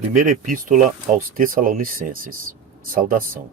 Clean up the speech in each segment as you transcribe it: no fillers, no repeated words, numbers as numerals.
Primeira Epístola aos Tessalonicenses. Saudação.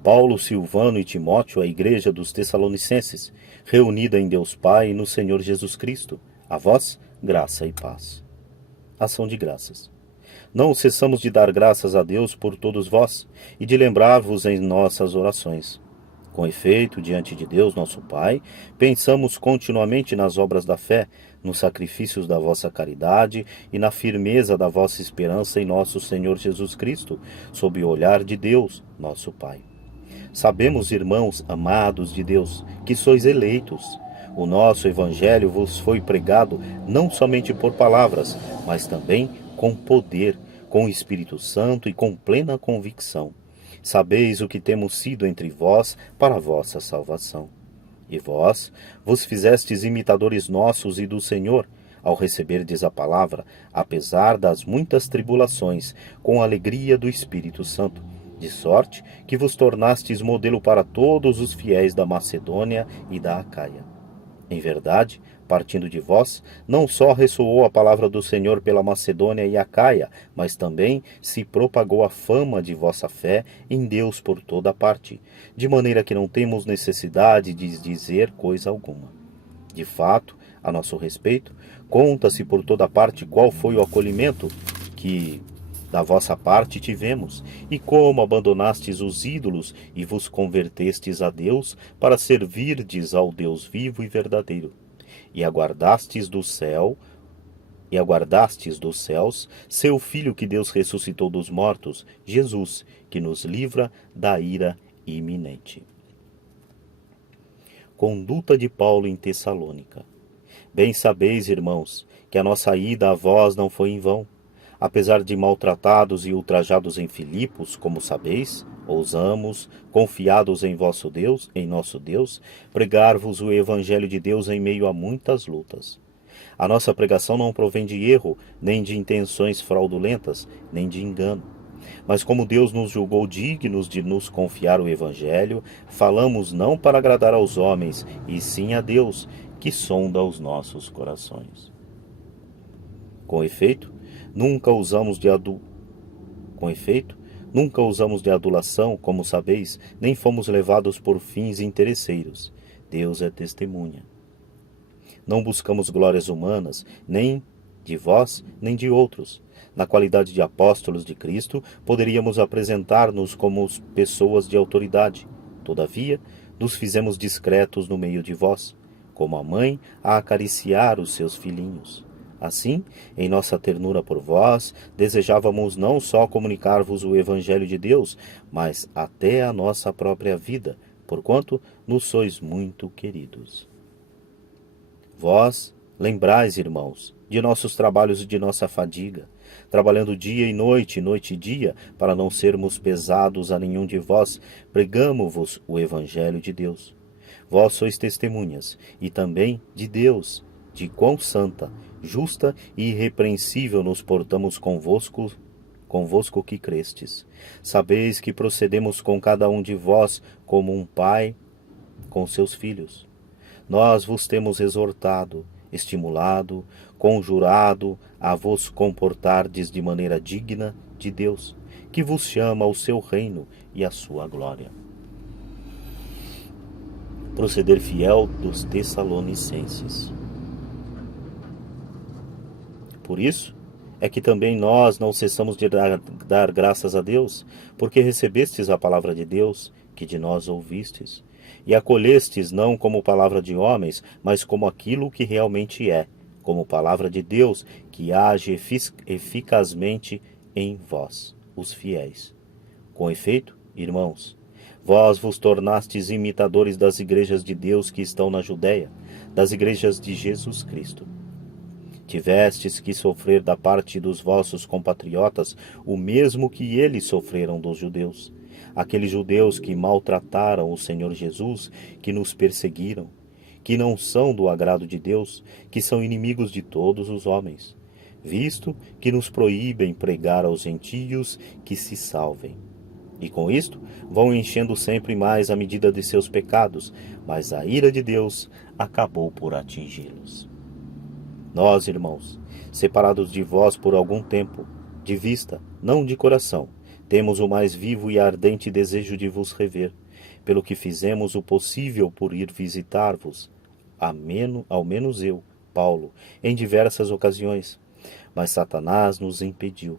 Paulo, Silvano e Timóteo, à Igreja dos Tessalonicenses, reunida em Deus Pai e no Senhor Jesus Cristo, a vós, graça e paz. Ação de graças. Não cessamos de dar graças a Deus por todos vós e de lembrar-vos em nossas orações. Com efeito, diante de Deus, nosso Pai, pensamos continuamente nas obras da fé, nos sacrifícios da vossa caridade e na firmeza da vossa esperança em nosso Senhor Jesus Cristo, sob o olhar de Deus, nosso Pai. Sabemos, irmãos amados de Deus, que sois eleitos. O nosso Evangelho vos foi pregado não somente por palavras, mas também com poder, com o Espírito Santo e com plena convicção. Sabeis o que temos sido entre vós para a vossa salvação. E vós vos fizestes imitadores nossos e do Senhor, ao receberdes a palavra, apesar das muitas tribulações, com a alegria do Espírito Santo, de sorte que vos tornastes modelo para todos os fiéis da Macedônia e da Acaia. Em verdade, partindo de vós, não só ressoou a palavra do Senhor pela Macedônia e Acaia, mas também se propagou a fama de vossa fé em Deus por toda a parte, de maneira que não temos necessidade de dizer coisa alguma. De fato, a nosso respeito, conta-se por toda parte qual foi o acolhimento que da vossa parte tivemos, e como abandonastes os ídolos e vos convertestes a Deus para servirdes ao Deus vivo e verdadeiro. E aguardastes dos céus seu Filho que Deus ressuscitou dos mortos, Jesus, que nos livra da ira iminente. Conduta de Paulo em Tessalônica. Bem sabeis, irmãos, que a nossa ida a vós não foi em vão. Apesar de maltratados e ultrajados em Filipos, como sabeis, ousamos, confiados em vosso Deus, em nosso Deus, pregar-vos o Evangelho de Deus em meio a muitas lutas. A nossa pregação não provém de erro, nem de intenções fraudulentas, nem de engano. Mas como Deus nos julgou dignos de nos confiar o Evangelho, falamos não para agradar aos homens, e sim a Deus, que sonda os nossos corações. Com efeito, nunca usamos de adulação, como sabeis, nem fomos levados por fins interesseiros. Deus é testemunha. Não buscamos glórias humanas, nem de vós, nem de outros. Na qualidade de apóstolos de Cristo, poderíamos apresentar-nos como pessoas de autoridade. Todavia, nos fizemos discretos no meio de vós, como a mãe a acariciar os seus filhinhos. Assim, em nossa ternura por vós, desejávamos não só comunicar-vos o Evangelho de Deus, mas até a nossa própria vida, porquanto nos sois muito queridos. Vós lembrais, irmãos, de nossos trabalhos e de nossa fadiga, trabalhando dia e noite e dia, para não sermos pesados a nenhum de vós, pregamo-vos o Evangelho de Deus. Vós sois testemunhas, e também de Deus, de quão santa, justa e irrepreensível nos portamos convosco que crestes. Sabeis que procedemos com cada um de vós como um pai com seus filhos. Nós vos temos exortado, estimulado, conjurado a vos comportardes de maneira digna de Deus, que vos chama ao seu reino e à sua glória. Proceder fiel dos Tessalonicenses. Por isso é que também nós não cessamos de dar graças a Deus, porque recebestes a palavra de Deus, que de nós ouvistes, e acolhestes não como palavra de homens, mas como aquilo que realmente é, como palavra de Deus, que age eficazmente em vós, os fiéis. Com efeito, irmãos, vós vos tornastes imitadores das igrejas de Deus que estão na Judéia, das igrejas de Jesus Cristo. Tivestes que sofrer da parte dos vossos compatriotas o mesmo que eles sofreram dos judeus, aqueles judeus que maltrataram o Senhor Jesus, que nos perseguiram, que não são do agrado de Deus, que são inimigos de todos os homens, visto que nos proíbem pregar aos gentios que se salvem. E com isto vão enchendo sempre mais a medida de seus pecados, mas a ira de Deus acabou por atingi-los. Nós, irmãos, separados de vós por algum tempo, De vista, não de coração, temos o mais vivo e ardente desejo de vos rever, pelo que fizemos o possível por ir visitar-vos, ao menos eu, Paulo, em diversas ocasiões. Mas Satanás nos impediu.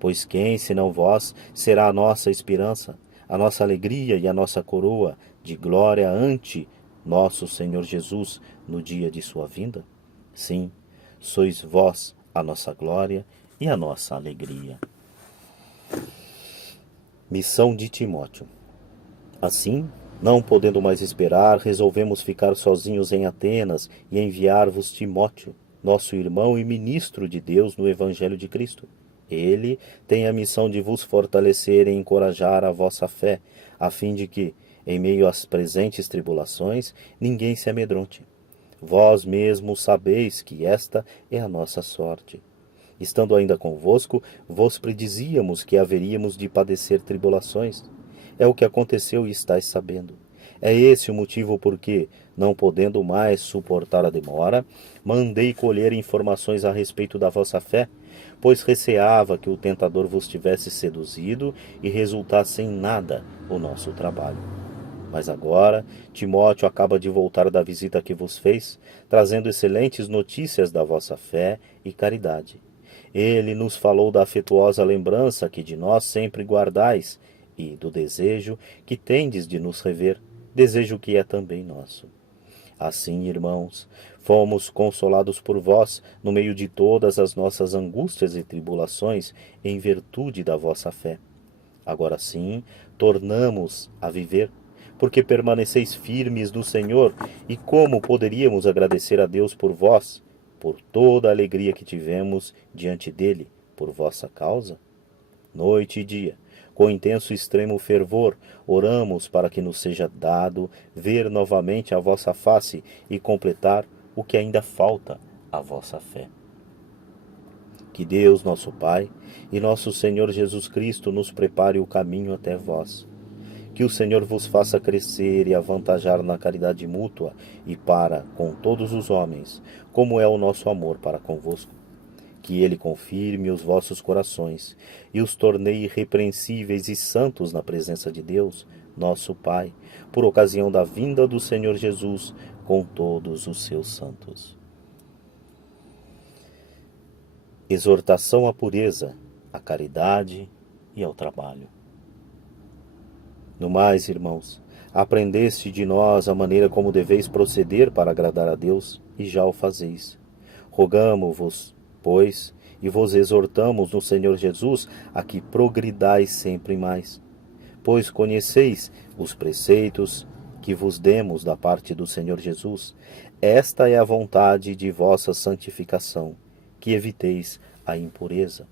Pois quem, senão vós, será a nossa esperança, a nossa alegria e a nossa coroa de glória ante nosso Senhor Jesus no dia de sua vinda? Sim, sois vós a nossa glória e a nossa alegria. Missão de Timóteo. Assim, não podendo mais esperar, resolvemos ficar sozinhos em Atenas e enviar-vos Timóteo, nosso irmão e ministro de Deus no Evangelho de Cristo. Ele tem a missão de vos fortalecer e encorajar a vossa fé, a fim de que, em meio às presentes tribulações, ninguém se amedronte. Vós mesmos sabeis que esta é a nossa sorte. Estando ainda convosco, vos predizíamos que haveríamos de padecer tribulações. É o que aconteceu e estáis sabendo. É esse o motivo por que, não podendo mais suportar a demora, mandei colher informações a respeito da vossa fé, pois receava que o tentador vos tivesse seduzido e resultasse em nada o nosso trabalho. Mas agora, Timóteo acaba de voltar da visita que vos fez, trazendo excelentes notícias da vossa fé e caridade. Ele nos falou da afetuosa lembrança que de nós sempre guardais e do desejo que tendes de nos rever, desejo que é também nosso. Assim, irmãos, fomos consolados por vós no meio de todas as nossas angústias e tribulações, em virtude da vossa fé. Agora sim, tornamos a viver, porque permaneceis firmes no Senhor, e como poderíamos agradecer a Deus por vós, por toda a alegria que tivemos diante dele, por vossa causa? Noite e dia, com intenso e extremo fervor, oramos para que nos seja dado ver novamente a vossa face e completar o que ainda falta à vossa fé. Que Deus, nosso Pai, e nosso Senhor Jesus Cristo nos prepare o caminho até vós. Que o Senhor vos faça crescer e avantajar na caridade mútua e para com todos os homens, como é o nosso amor para convosco. Que ele confirme os vossos corações e os torneie irrepreensíveis e santos na presença de Deus, nosso Pai, por ocasião da vinda do Senhor Jesus com todos os seus santos. Exortação à pureza, à caridade e ao trabalho. No mais, irmãos, aprendeste de nós a maneira como deveis proceder para agradar a Deus, e já o fazeis. Rogamo-vos, pois, e vos exortamos no Senhor Jesus a que progridais sempre mais. Pois conheceis os preceitos que vos demos da parte do Senhor Jesus. Esta é a vontade de vossa santificação, que eviteis a impureza.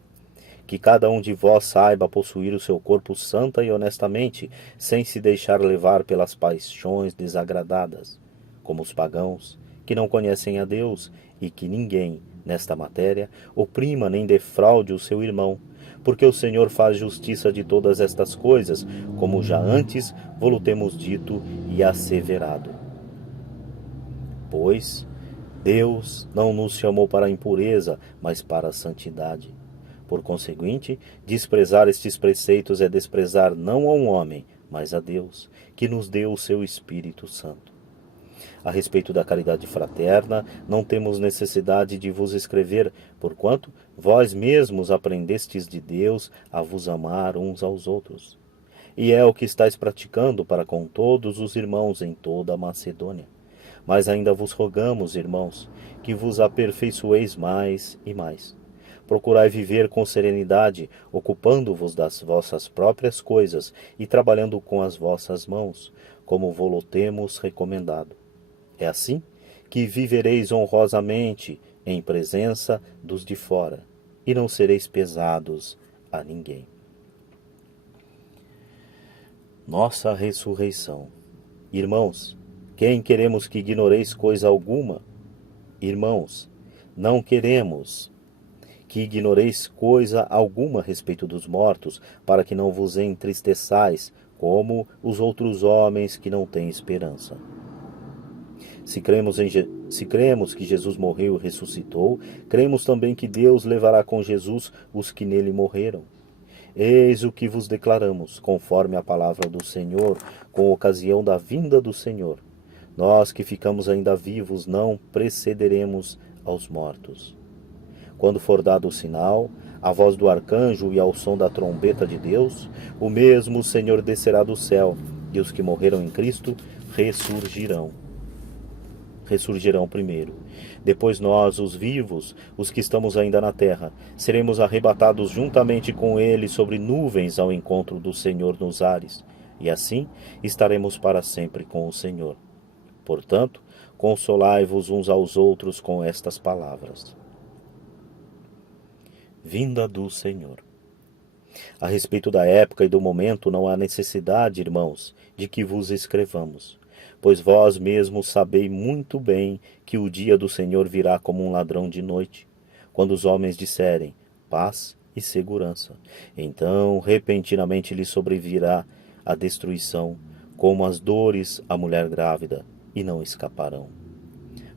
Que cada um de vós saiba possuir o seu corpo santa e honestamente, sem se deixar levar pelas paixões desagradadas, como os pagãos, que não conhecem a Deus, e que ninguém, nesta matéria, oprima nem defraude o seu irmão, porque o Senhor faz justiça de todas estas coisas, como já antes vô-lo temos dito e asseverado. Pois Deus não nos chamou para a impureza, mas para a santidade. Por conseguinte, desprezar estes preceitos é desprezar não a um homem, mas a Deus, que nos deu o seu Espírito Santo. A respeito da caridade fraterna, não temos necessidade de vos escrever, porquanto vós mesmos aprendestes de Deus a vos amar uns aos outros. E é o que estáis praticando para com todos os irmãos em toda a Macedônia. Mas ainda vos rogamos, irmãos, que vos aperfeiçoeis mais e mais. Procurai viver com serenidade, ocupando-vos das vossas próprias coisas e trabalhando com as vossas mãos, como vô-lo temos recomendado. É assim que vivereis honrosamente em presença dos de fora, e não sereis pesados a ninguém. Nossa ressurreição. Irmãos, quem queremos que ignoreis coisa alguma? Irmãos, não queremos que ignoreis coisa alguma a respeito dos mortos, para que não vos entristeçais, como os outros homens que não têm esperança. Se cremos que Jesus morreu e ressuscitou, cremos também que Deus levará com Jesus os que nele morreram. Eis o que vos declaramos, conforme a palavra do Senhor, com ocasião da vinda do Senhor. Nós que ficamos ainda vivos não precederemos aos mortos. Quando for dado o sinal, a voz do arcanjo e ao som da trombeta de Deus, o mesmo Senhor descerá do céu, e os que morreram em Cristo ressurgirão. Ressurgirão primeiro. Depois nós, os vivos, os que estamos ainda na terra, seremos arrebatados juntamente com ele sobre nuvens ao encontro do Senhor nos ares, e assim estaremos para sempre com o Senhor. Portanto, consolai-vos uns aos outros com estas palavras. Vinda do Senhor. A respeito da época e do momento não há necessidade, irmãos, de que vos escrevamos, pois vós mesmos sabeis muito bem que o dia do Senhor virá como um ladrão de noite, quando os homens disserem paz e segurança. Então, repentinamente lhes sobrevirá a destruição, como as dores à mulher grávida, e não escaparão.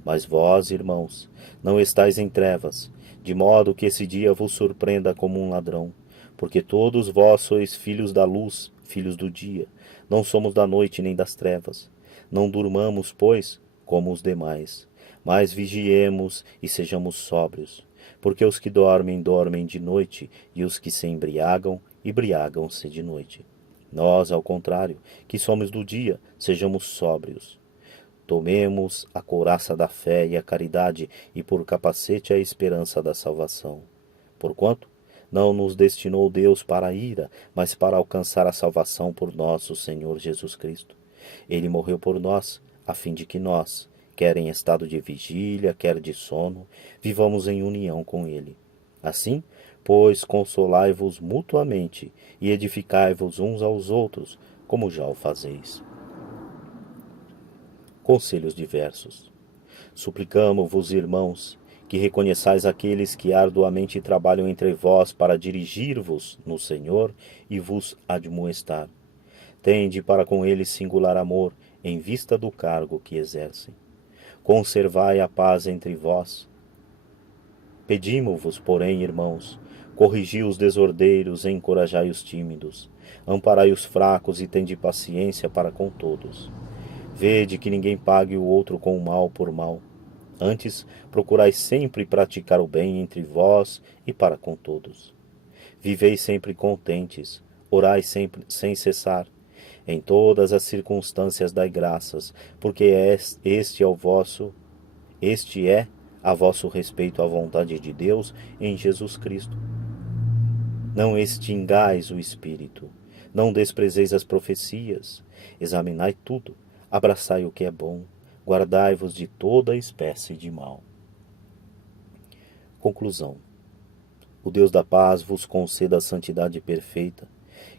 Mas vós, irmãos, não estáis em trevas, de modo que esse dia vos surpreenda como um ladrão, porque todos vós sois filhos da luz, filhos do dia. Não somos da noite nem das trevas. Não durmamos, pois, como os demais, mas vigiemos e sejamos sóbrios. Porque os que dormem, dormem de noite, e os que se embriagam, embriagam-se de noite. Nós, ao contrário, que somos do dia, sejamos sóbrios. Tomemos a couraça da fé e a caridade, e por capacete a esperança da salvação. Porquanto não nos destinou Deus para a ira, mas para alcançar a salvação por nosso Senhor Jesus Cristo. Ele morreu por nós, a fim de que nós, quer em estado de vigília, quer de sono, vivamos em união com Ele. Assim, pois, consolai-vos mutuamente e edificai-vos uns aos outros, como já o fazeis. Conselhos diversos. Suplicamo-vos, irmãos, que reconheçais aqueles que arduamente trabalham entre vós para dirigir-vos no Senhor e vos admoestar. Tende para com eles singular amor, em vista do cargo que exercem. Conservai a paz entre vós. Pedimo-vos, porém, irmãos, corrigi os desordeiros, encorajai os tímidos, amparai os fracos e tende paciência para com todos. Vede que ninguém pague o outro com o mal por mal. Antes, procurai sempre praticar o bem entre vós e para com todos. Vivei sempre contentes, orai sempre sem cessar. Em todas as circunstâncias dai graças, porque este é a vosso respeito à vontade de Deus em Jesus Cristo. Não extingais o Espírito, não desprezeis as profecias, examinai tudo, abraçai o que é bom, guardai-vos de toda espécie de mal. Conclusão. O Deus da paz vos conceda a santidade perfeita,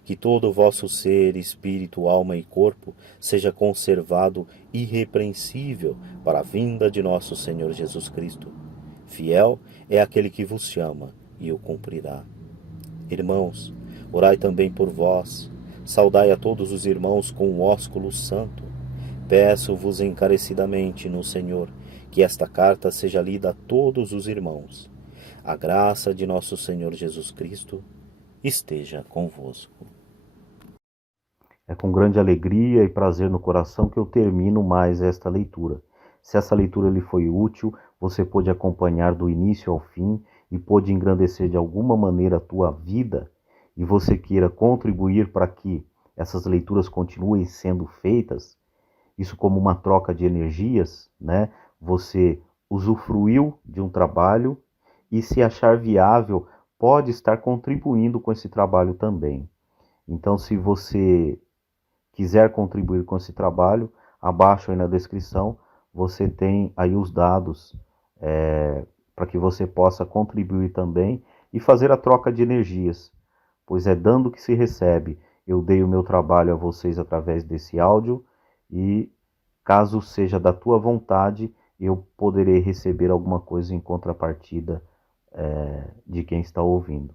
que todo o vosso ser, espírito, alma e corpo seja conservado irrepreensível para a vinda de nosso Senhor Jesus Cristo. Fiel é aquele que vos chama e o cumprirá. Irmãos, orai também por vós, saudai a todos os irmãos com o ósculo santo. Peço-vos encarecidamente no Senhor que esta carta seja lida a todos os irmãos. A graça de nosso Senhor Jesus Cristo esteja convosco. É com grande alegria e prazer no coração que eu termino mais esta leitura. Se essa leitura lhe foi útil, você pôde acompanhar do início ao fim e pôde engrandecer de alguma maneira a tua vida, e você queira contribuir para que essas leituras continuem sendo feitas, isso como uma troca de energias, né? Você usufruiu de um trabalho e, se achar viável, pode estar contribuindo com esse trabalho também. Então, se você quiser contribuir com esse trabalho, abaixo aí na descrição, você tem aí os dados para que você possa contribuir também e fazer a troca de energias, pois é dando que se recebe. Eu dei o meu trabalho a vocês através desse áudio e, caso seja da tua vontade, eu poderei receber alguma coisa em contrapartida de quem está ouvindo.